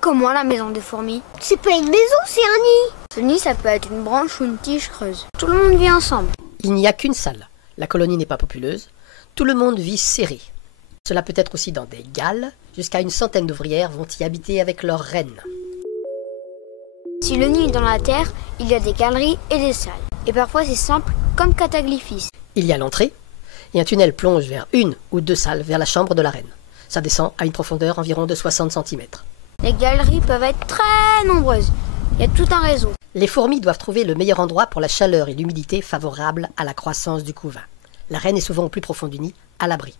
comment la maison des fourmis? C'est pas une maison, c'est un nid. Ce nid, ça peut être une branche ou une tige creuse. Tout le monde vit ensemble. Il n'y a qu'une salle. La colonie n'est pas populeuse. Tout le monde vit serré. Cela peut être aussi dans des galles. Jusqu'à une centaine d'ouvrières vont y habiter avec leurs reines. Si le nid est dans la terre, il y a des galeries et des salles. Et parfois c'est simple, comme Cataglyphis. Il y a l'entrée, et un tunnel plonge vers une ou deux salles vers la chambre de la reine. Ça descend à une profondeur environ de 60 cm. Les galeries peuvent être très nombreuses. Il y a tout un réseau. Les fourmis doivent trouver le meilleur endroit pour la chaleur et l'humidité favorables à la croissance du couvain. La reine est souvent au plus profond du nid, à l'abri.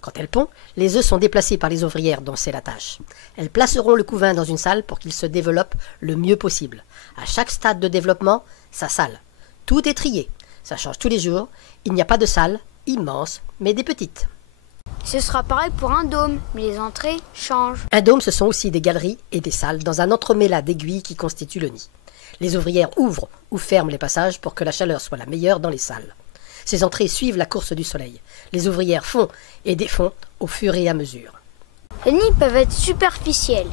Quand elle pond, les œufs sont déplacés par les ouvrières dont c'est la tâche. Elles placeront le couvain dans une salle pour qu'il se développe le mieux possible. À chaque stade de développement, sa salle. Tout est trié. Ça change tous les jours. Il n'y a pas de salle immense, mais des petites. Ce sera pareil pour un dôme, mais les entrées changent. Un dôme, ce sont aussi des galeries et des salles dans un entremêlat d'aiguilles qui constituent le nid. Les ouvrières ouvrent ou ferment les passages pour que la chaleur soit la meilleure dans les salles. Ces entrées suivent la course du soleil. Les ouvrières font et défont au fur et à mesure. Les nids peuvent être superficiels.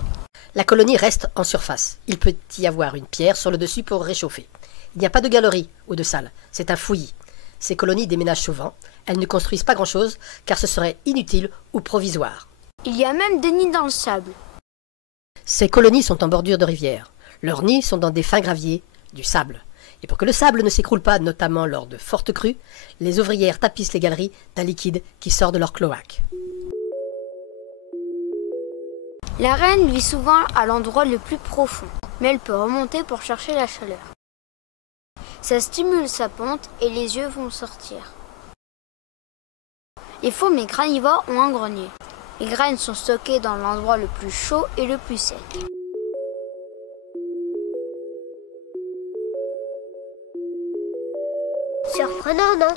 La colonie reste en surface. Il peut y avoir une pierre sur le dessus pour réchauffer. Il n'y a pas de galerie ou de salle. C'est un fouillis. Ces colonies déménagent souvent. Elles ne construisent pas grand-chose car ce serait inutile ou provisoire. Il y a même des nids dans le sable. Ces colonies sont en bordure de rivière. Leurs nids sont dans des fins graviers, du sable. Et pour que le sable ne s'écroule pas, notamment lors de fortes crues, les ouvrières tapissent les galeries d'un liquide qui sort de leur cloaque. La reine vit souvent à l'endroit le plus profond, mais elle peut remonter pour chercher la chaleur. Ça stimule sa ponte et les yeux vont sortir. Les fourmis granivores ont un grenier. Les graines sont stockées dans l'endroit le plus chaud et le plus sec. Surprenant, non?